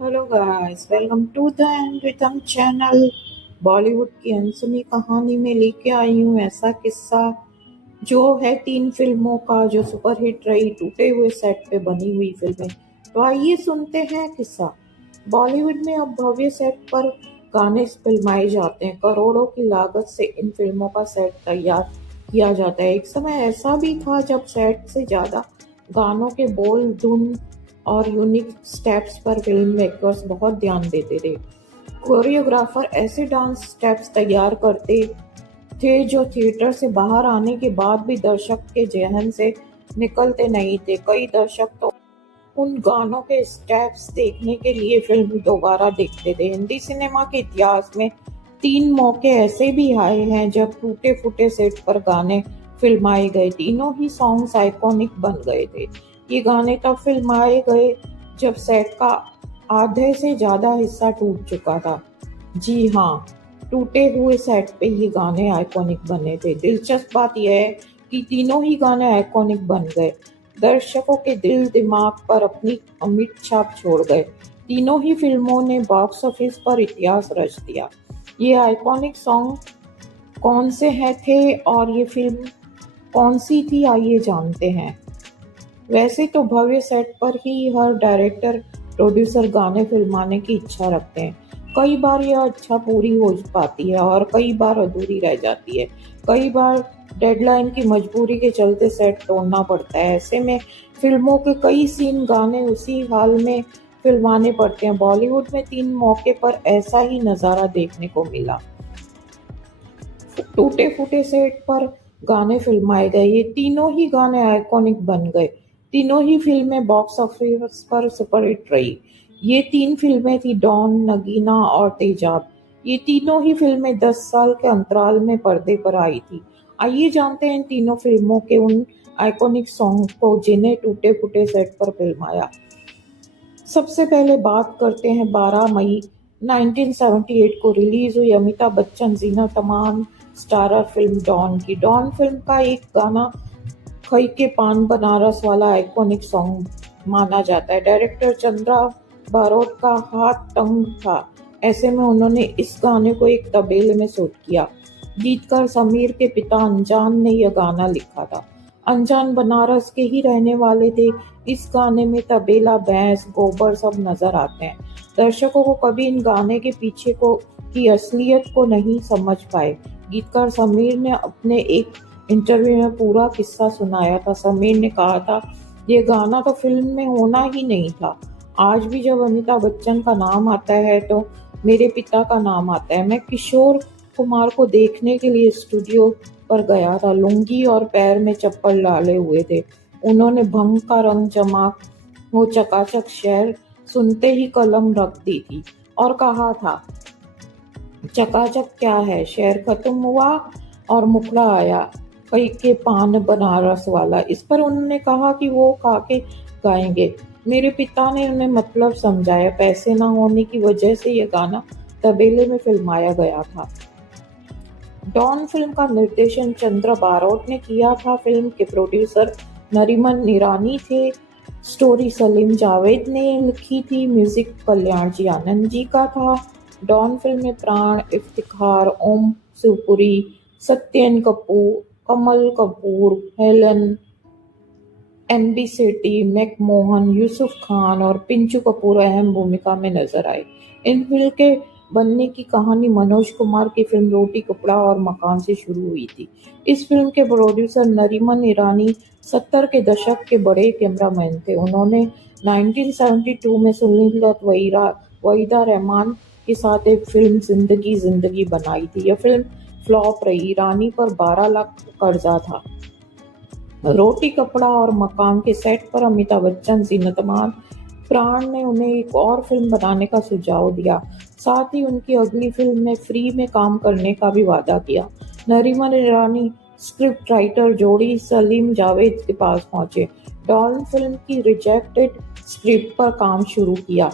Hello guys, welcome to the एनरिथम channel. Bollywood की अनसुनी कहानी में लेके आई हूँ ऐसा किस्सा जो है 3 फिल्मों का, जो सुपरहिट रही। टूटे हुए सेट पे बनी हुई फिल्में। तो आइए सुनते हैं किस्सा। बॉलीवुड में अब भव्य सेट पर गाने फिल्माए जाते हैं। करोड़ों की लागत से इन फिल्मों का सेट तैयार किया जाता है। एक समय ऐसा भी था जब सेट से ज्यादा गानों के बोल, धुन और यूनिक स्टेप्स पर फिल्म मेकर्स बहुत ध्यान देते थे। कोरियोग्राफर ऐसे डांस स्टेप्स तैयार करते थे जो थिएटर से बाहर आने के बाद भी दर्शक के जेहन से निकलते नहीं थे। कई दर्शक तो उन गानों के स्टेप्स देखने के लिए फिल्म दोबारा देखते थे। हिंदी सिनेमा के इतिहास में 3 मौके ऐसे भी आए हैं जब टूटे फूटे सेट पर गाने फिल्माए गए। तीनों ही सॉन्ग्स आइकॉनिक बन गए थे। ये गाने तब फिल्माए गए जब सेट का आधे से ज्यादा हिस्सा टूट चुका था। जी हाँ, टूटे हुए सेट पे ये गाने आइकॉनिक बने थे। दिलचस्प बात यह है कि तीनों ही गाने आइकॉनिक बन गए, दर्शकों के दिल दिमाग पर अपनी अमिट छाप छोड़ गए। तीनों ही फिल्मों ने बॉक्स ऑफिस पर इतिहास रच दिया। ये आइकॉनिक सॉन्ग कौन से हैं थे और ये फिल्म कौन सी थी, आइए जानते हैं। वैसे तो भव्य सेट पर ही हर डायरेक्टर प्रोड्यूसर गाने फिल्माने की इच्छा रखते हैं। कई बार यह इच्छा पूरी हो पाती है और कई बार अधूरी रह जाती है। कई बार डेडलाइन की मजबूरी के चलते सेट तोड़ना पड़ता है। ऐसे में फिल्मों के कई सीन गाने उसी हाल में फिल्माने पड़ते हैं। बॉलीवुड में 3 मौके पर ऐसा ही नजारा देखने को मिला। टूटे फूटे सेट पर गाने फिल्माए गए। ये तीनों ही गाने आइकॉनिक बन गए। तीनों ही फिल्में बॉक्स ऑफिस पर सुपरहिट रही। ये 3 फिल्में थी डॉन, नगीना और तेजाब। ये तीनों ही फिल्में 10 साल के अंतराल में पर्दे पर आई थी। आइए जानते हैं इन तीनों फिल्मों के उन आइकॉनिक सॉन्ग को जिन्हें टूटे फूटे सेट पर फिल्माया। सबसे पहले बात करते हैं 12 मई 1978 को रिलीज हुई Amitabh Bachchan Zeenat Aman starrer film don की। डॉन फिल्म का एक गाना खई के पान बनारस वाला आइकॉनिक सॉन्ग माना जाता है। डायरेक्टर चंद्रा बारोट का हाथ तंग था। ऐसे में उन्होंने इस गाने को एक तबेले में शूट किया। गीतकार समीर के पिता अनजान ने यह गाना लिखा था। अनजान बनारस के ही रहने वाले थे। इस गाने में तबेला, भैंस, गोबर सब नजर आते हैं। दर्शकों को कभी इन गाने के पीछे को की असलियत को नहीं समझ पाए। गीतकार समीर ने अपने एक इंटरव्यू में पूरा किस्सा सुनाया था। समीर ने कहा था, ये गाना तो फिल्म में होना ही नहीं था। आज भी जब अमिताभ बच्चन का नाम आता है तो मेरे पिता का नाम आता है। मैं किशोर कुमार को देखने के लिए स्टूडियो पर गया था। लुंगी और पैर में चप्पल डाले हुए थे। उन्होंने भंग का रंग जमा वो चकाचक शहर सुनते ही कलम रख दी थी और कहा था, चकाचक क्या है, शहर खत्म हुआ और मुखड़ा आया, कई के पान बनारस वाला। इस पर उन्होंने कहा कि वो खा के गाएंगे। मेरे पिता ने उन्हें मतलब समझाया। पैसे ना होने की वजह से ये गाना तबेले में फिल्माया गया था। डॉन फिल्म का निर्देशन चंद्र बारोट ने किया था। फिल्म के प्रोड्यूसर नरीमन ईरानी थे। स्टोरी सलीम जावेद ने लिखी थी। म्यूजिक कल्याण जी आनंद जी का था। डॉन फिल्म में प्राण, इफ्तिखार, ओम शिवपुरी, सत्यन कपूर, कमल कपूर, हेलन एनबी सेठी, मैकमोहन, यूसुफ खान और पिंचू कपूर अहम भूमिका में नजर आए। इन फिल्म के बनने की कहानी मनोज कुमार की फिल्म रोटी कपड़ा और मकान से शुरू हुई थी। इस फिल्म के प्रोड्यूसर नरीमन ईरानी 70 के दशक के बड़े कैमरामैन थे। उन्होंने 1972 में सुनील दत्त, वहीदा रहमान के साथ एक फिल्म जिंदगी जिंदगी बनाई थी। यह फिल्म फ्लॉप रही। ईरानी पर 12 लाख कर्जा था। रोटी कपड़ा और मकान के सेट पर अमिताभ बच्चन, जीनत अमान, प्राण ने उन्हें एक और फिल्म बनाने का सुझाव दिया। साथ ही उनकी अगली फिल्म में फ्री में काम करने का भी वादा किया। नरीमन ईरानी स्क्रिप्ट राइटर जोड़ी सलीम जावेद के पास पहुंचे। डॉन फिल्म की रिजेक्टेड स्क्रिप्ट पर काम शुरू किया।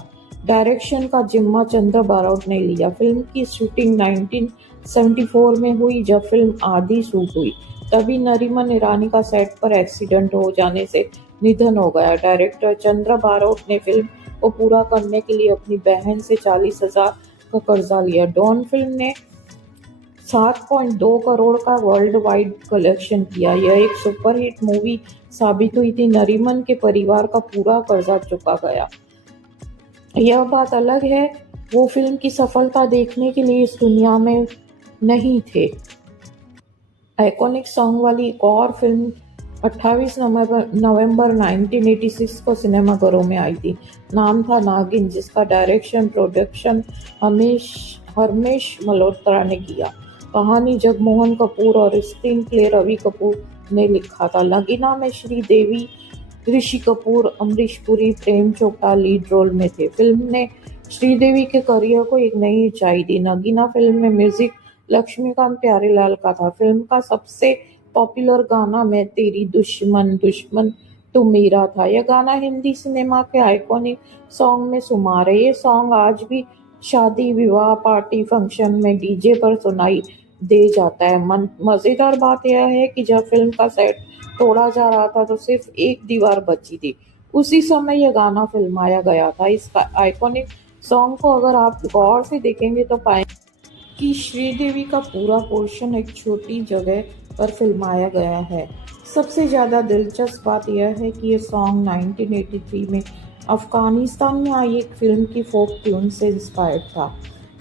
डायरेक्शन का जिम्मा चंद्र बारोट ने लिया। फिल्म की शूटिंग 1974 में हुई जब फिल्म आधी शूट हुई। तभी नरीमन ईरानी का सेट पर एक्सीडेंट हो जाने से निधन हो गया। डायरेक्टर चंद्र बारोट ने फिल्म को पूरा करने के लिए अपनी बहन से 40,000 का कर्जा लिया। डॉन फिल्म ने 7.2 करोड़ का वर्ल्ड वाइड कलेक्शन किया। यह एक सुपरहिट मूवी साबित हुई थी। नरीमन के परिवार का पूरा कर्जा चुका गया। यह बात अलग है, वो फिल्म की सफलता देखने के लिए इस दुनिया में नहीं थे। आइकॉनिक सॉन्ग वाली एक और फिल्म 28 नवंबर 1986 को सिनेमाघरों में आई थी। नाम था नागिन, जिसका डायरेक्शन प्रोडक्शन हरमेश मल्होत्रा ने किया। कहानी जगमोहन कपूर और स्क्रीन प्ले रवि कपूर ने लिखा था। नगीना में श्रीदेवी, ऋषि कपूर, अमरीश पुरी, प्रेम चोपड़ा लीड रोल में थे। फिल्म ने श्रीदेवी के करियर को एक नई ऊंचाई दी। नगीना फिल्म में म्यूजिक लक्ष्मीकांत प्यारेलाल का था। फिल्म का सबसे पॉपुलर गाना मैं तेरी दुश्मन दुश्मन तू मेरा था। यह गाना हिंदी सिनेमा के आइकॉनिक सॉन्ग में शुमार है। ये सॉन्ग आज भी शादी, विवाह, पार्टी, फंक्शन में डीजे पर सुनाई दे जाता है। मजेदार बात यह है कि जब फिल्म का सेट तोड़ा जा रहा था तो सिर्फ एक दीवार बची थी। उसी समय यह गाना फिल्माया गया था। इस आइकॉनिक सॉन्ग को अगर आप गौर से देखेंगे तो पाएंगे कि श्रीदेवी का पूरा पोर्शन एक छोटी जगह पर फिल्माया गया है। सबसे ज़्यादा दिलचस्प बात यह है कि ये सॉन्ग 1983 में अफगानिस्तान में आई एक फिल्म की फोक ट्यून से इंस्पायर्ड था।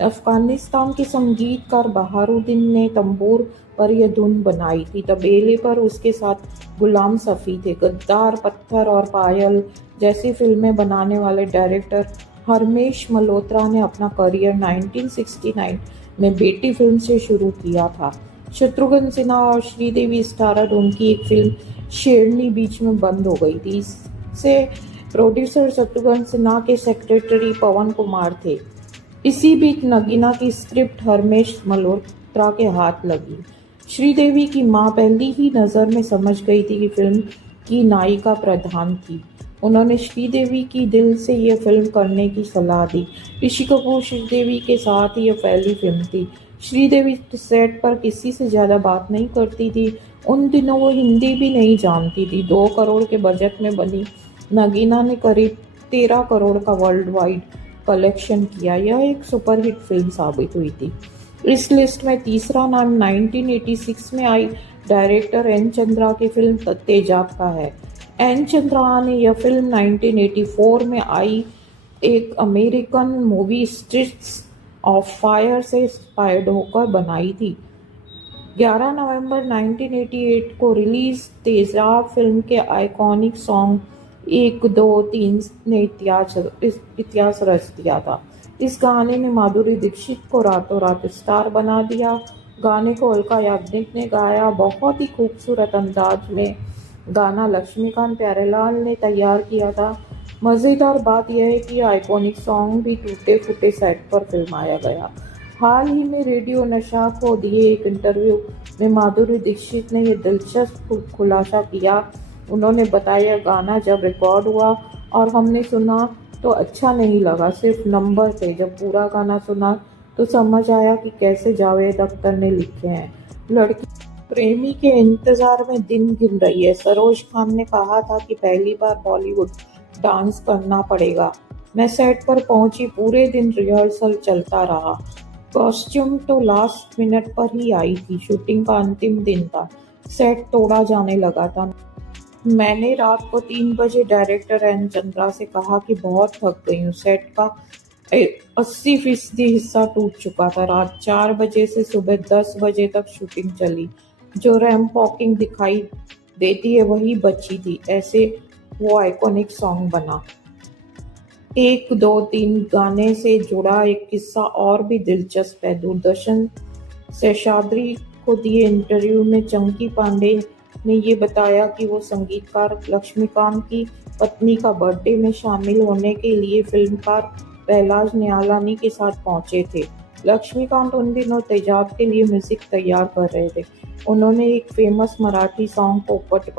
अफगानिस्तान के संगीतकार बहारुद्दीन ने तंबूर पर यह धुन बनाई थी। तबेले पर उसके साथ गुलाम सफ़ी थे। गद्दार, पत्थर और पायल जैसी फिल्में बनाने वाले डायरेक्टर हरमेश मल्होत्रा ने अपना करियर 1969 में बेटी फिल्म से शुरू किया था। शत्रुघ्न सिन्हा और श्रीदेवी स्टारर उनकी एक फिल्म शेरनी बीच में बंद हो गई थी। इससे प्रोड्यूसर शत्रुघ्न सिन्हा के सेक्रेटरी पवन कुमार थे। इसी बीच नगीना की स्क्रिप्ट हरमेश मल्होत्रा के हाथ लगी। श्रीदेवी की मां पहली ही नज़र में समझ गई थी कि फिल्म की नायिका प्रधान थी। उन्होंने श्रीदेवी की दिल से यह फिल्म करने की सलाह दी। ऋषि कपूर श्रीदेवी के साथ यह पहली फिल्म थी। श्रीदेवी सेट पर किसी से ज़्यादा बात नहीं करती थी। उन दिनों वो हिंदी भी नहीं जानती थी। 2 करोड़ के बजट में बनी नगीना ने करीब 13 करोड़ का वर्ल्ड वाइड कलेक्शन किया। यह एक सुपरहिट फिल्म साबित हुई थी। इस लिस्ट में तीसरा नाम 1986 में आई डायरेक्टर एन चंद्रा की फिल्म तेजाब का है। एन चंद्रा ने यह फिल्म 1984 में आई एक American movie streets of fire से इंस्पायर्ड होकर बनाई थी। 11 नवंबर 1988 को रिलीज तेजाब फिल्म के आइकॉनिक सॉन्ग 1, 2, 3 ने इतिहास रच दिया था। इस गाने ने माधुरी दीक्षित को रातों रात स्टार बना दिया। गाने को अलका याग्निक ने गाया। बहुत ही खूबसूरत अंदाज में गाना लक्ष्मीकांत प्यारेलाल ने तैयार किया था। मज़ेदार बात यह है कि आइकॉनिक सॉन्ग भी टूटे फूटे सेट पर फिल्माया गया। हाल ही में रेडियो नशा को दिए एक इंटरव्यू में माधुरी दीक्षित ने यह दिलचस्प खुलासा किया। उन्होंने बताया, गाना जब रिकॉर्ड हुआ और हमने सुना तो अच्छा नहीं लगा, सिर्फ नंबर थे। जब पूरा गाना सुना तो समझ आया कि कैसे जावेद अख्तर ने लिखे हैं। लड़की प्रेमी के इंतजार में दिन गिन रही है। सरोज खान ने कहा था कि पहली बार बॉलीवुड डांस करना पड़ेगा। मैं सेट पर पहुंची, पूरे दिन रिहर्सल चलता रहा। कॉस्ट्यूम तो लास्ट मिनट पर ही आई थी। शूटिंग का अंतिम दिन था। सेट तोड़ा जाने लगा था। मैंने रात को 3 बजे डायरेक्टर एन चंद्रा से कहा कि बहुत थक गई हूँ। सेट का 80% हिस्सा टूट चुका था। रात 4 बजे से सुबह 10 बजे तक शूटिंग चली। जो रैंप वॉकिंग दिखाई देती है वही बची थी। ऐसे वो आइकॉनिक सॉन्ग बना। 1, 2, 3 गाने से जुड़ा एक किस्सा और भी दिलचस्प है। दूरदर्शन शेषाद्री को दिए इंटरव्यू में चंकी पांडे ने ये बताया कि वो संगीतकार लक्ष्मीकांत की पत्नी का बर्थडे में शामिल होने के लिए फिल्मकार पहलाज नियालानी के साथ पहुंचे थे। लक्ष्मीकांत उन दिनों तेजाब के लिए म्यूजिक तैयार कर रहे थे। उन्होंने एक फेमस मराठी सॉन्ग पोपट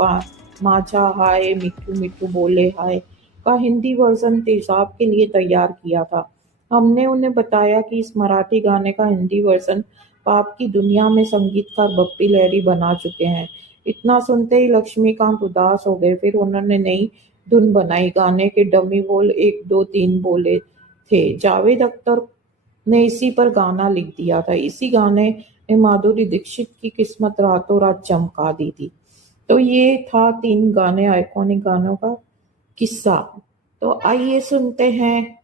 माझा हाय मिठू मिठू बोले हाय का हिंदी वर्जन तेजाब के लिए तैयार किया था। हमने उन्हें बताया कि इस मराठी गाने का हिंदी वर्जन पाप की दुनिया में संगीतकार बप्पी लहरी बना चुके हैं। इतना सुनते ही लक्ष्मीकांत उदास हो गए। फिर उन्होंने नई धुन बनाई। गाने के डमी बोल 1 2 3 बोले थे। जावेद अख्तर ने इसी पर गाना लिख दिया था। इसी गाने ने माधुरी दीक्षित की किस्मत रातों रात चमका दी थी। तो ये था 3 गाने, आइकॉनिक गानों का किस्सा। तो आइए सुनते हैं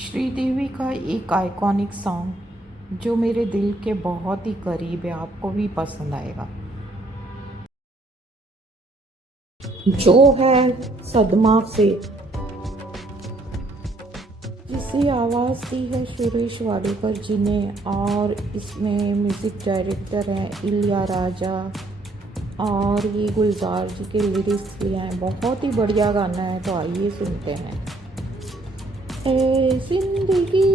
श्रीदेवी का एक आइकॉनिक सॉन्ग जो मेरे दिल के बहुत ही करीब है, आपको भी पसंद आएगा, जो है सदमा से। जिसे आवाज़ दी है सुरेश वाडूकर जी ने, और इसमें म्यूज़िक डायरेक्टर हैं इलिया राजा, और ये गुलजार जी के लिरिक्स लिए हैं। बहुत ही बढ़िया गाना है, तो आइए सुनते हैं। ए जिंदगी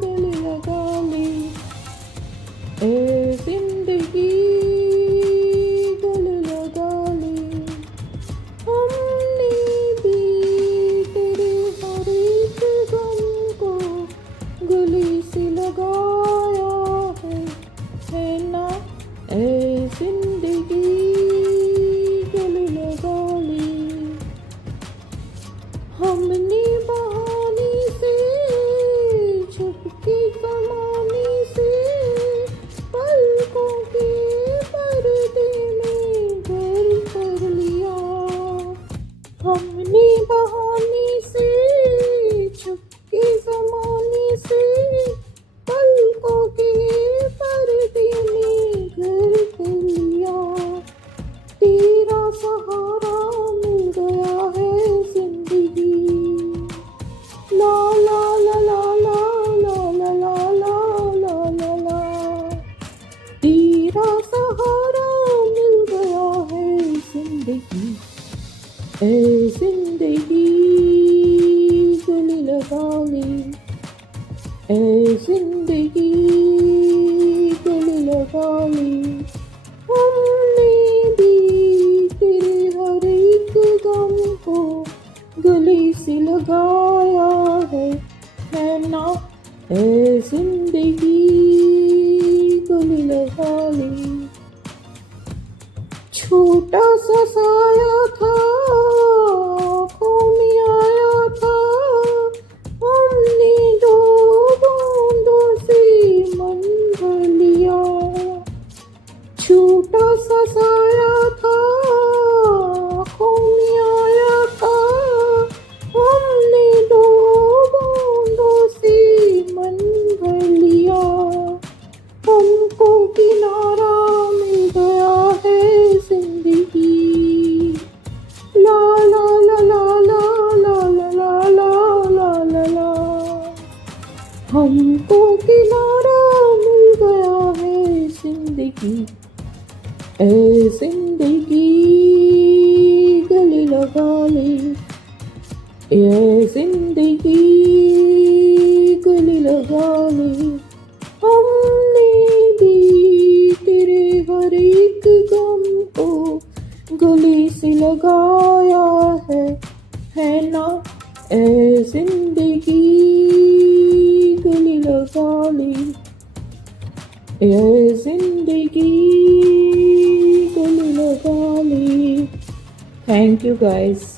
गले लगा ले, ए जिंदगी गले लगा ले, हमने भी तेरे हर एक गम को गले से लगाया है ना। ए जिंदगी गले लगा ले, हमने बहाने से छुपके कमाने से पलकों के पर्दे में घर कर लिया। हमने बहाने से छुपके जमाने से पलकों के पर्दे में घर कर लिया। तेरा सहारा मिल गया है जिंदगी, ला ला ला ला ला ला ला ला ला ला ला। तेरा सहारा मिल गया है जिंदगी, ए जिंदगी गले लगा ले, ए जिंदगी गले लगा ले, हमने भी तेरे हर एक गम को गले से लगाया है ना। ए जिंदगी गले लगा ले, छोटा सा साया था आँखों में आया था, हमने 2 बूंदों से मन भर लिया। छोटा सा साया था आँखों में आया था, हमने 2 बूंदों से मन भर लिया। हमको किनारा मिल गया है जिंदगी, ला ला ला ला ला ला ला ला ला ला ला। हमको किनारा मिल गया है जिंदगी, ए जिंदगी गले लगा ले, ए जिंदगी गले लगा ले, हमने भी तेरे हर एक गम को गले से लगाया है ना। ए जिंदगी गले लगा ले, ए जिंदगी गले लगा ले। Thank you guys.